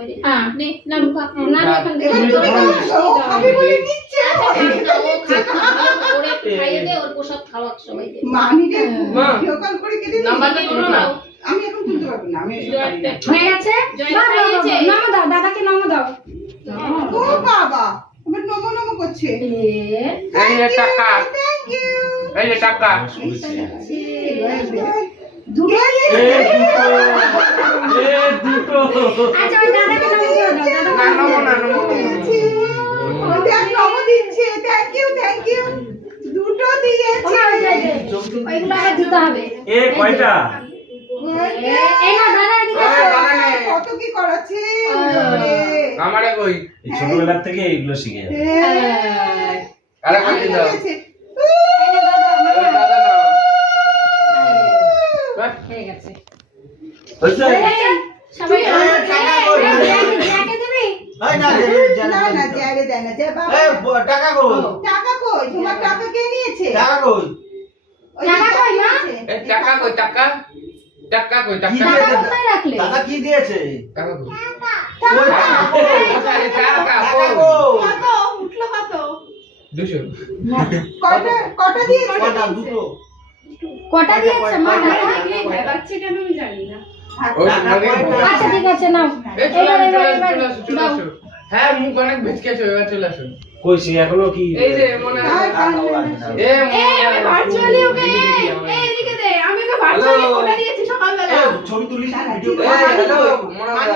সবাই নে না রুকা না এখন খাবে বলে নিচ্ছে ওরে খাইয়ে দে ওর প্রসাদ খাওয়া সবাই দে মানিরে লোকাল করে কেটে নাম্বারটা তুলো না আমি এখন তুলতে পারবো না আমি হয়ে গেছে নামো দাও দাদাকে নামো দাও ও বাবা আমার নমো নমো করছে এই যে টাকা থ্যাংক ইউ এই যে টাকা দুটো আচ্ছা ওই দাদাকে নামো দাও না নমো না নমো দেখ নমো দিচ্ছে থ্যাংক ইউ দুটো দিয়েছে ওইগুলো আবার দিতে হবে এ কয়টা এই না দাদা এদিকে আসো। কত কি করাচ্ছে আমারে কই এই ছোটবেলা থেকে এগুলো শিখে যাবে আরে কই দাও দাদা না হয়ে গেছে হইছে সবাই যাকে দিবি না জারে দেয় না যা বাবা টাকা কই টাকা কই তোমার টাকা কে নিয়েছে টাকা কই ওই টাকা কই মা? এই টাকা কই টাকা টাকা কই টাকা টাকা কোথায় রাখলে টাকা কি দিয়েছে টাকা কই কই টাকা কই আরে টাকা টাকা কই কই কত উঠলো কত 200 কটা দিয়েছে কয়টা দুটো কটা দিয়েছে মা টাকা বাচ্চা কেন আমি জানি না ওই টাকা মানে কয়টা? আচ্ছা ঠিক আছে নাও এই চলে এবার আসো দাও। হ্যাঁ মুখ অনেক ভেজকেছে এবার চলে আসো কইছি এখনো কি এই যে মনে হয় এ মনে ভার্চুয়ালি ওকে এই এদিকে দে আমি ওকে ভার্চুয়ালি ফটো দিয়েছি সকালবেলা ছবি তুলিস ভিডিও এ হ্যালো মনে হয়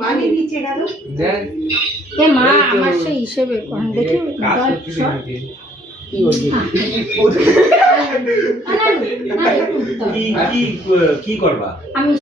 মানি নিচে গেল দেখ এ মা আমার সেই হিসেবে কোন দেখি কাজ করছিস নাকি কি কি করবা আমি